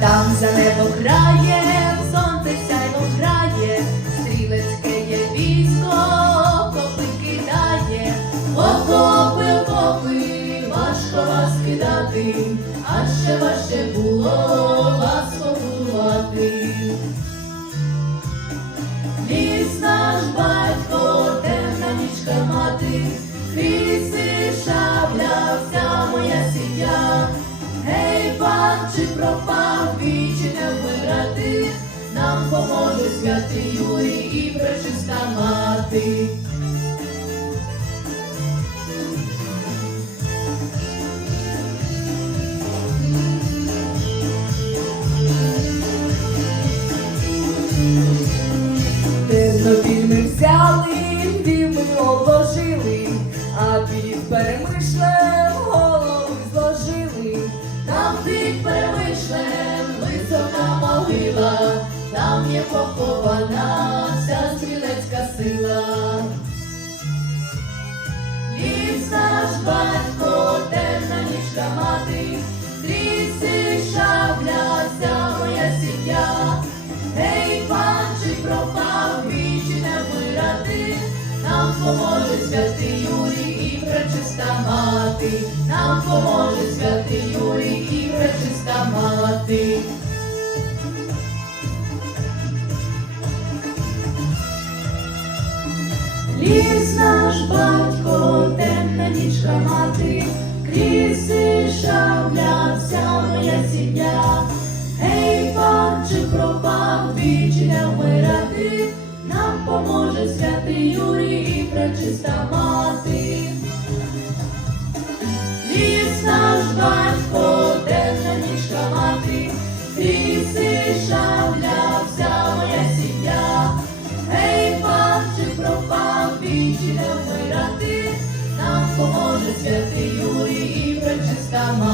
Там за небо грає, сонце сяйво грає, стрілецьке є військо, окопи кидає, окопи, окопи, важко вас кидати, ще важче було вас побудувати. Ліс наш батько, темна нічка мати, ліси шабля, вся моя сім'я. Гей, пан, чи пропав, вічі не вмирати, нам поможе святий Юрій і пречиста мати. Перемишлем голови зложили. Там під перемишлем висока могила, там є похована вся стрілецька сила. Ліс наш батько, темна нічка мати, тріси шабля, вся моя сім'я. Гей, пан, чи пропав, вічі не вмирати, нам і пречиста мати, нам поможе святий Юрій і пречиста мати. Ліс наш батько, темна нічка мати, кріси шабля, вся моя сім'я. Пан, чи пропав, вічі не вмирати, нам поможе святий Юрій і пречиста. Ідемо й рати, нам поможе святий Юрій і пречиста мама.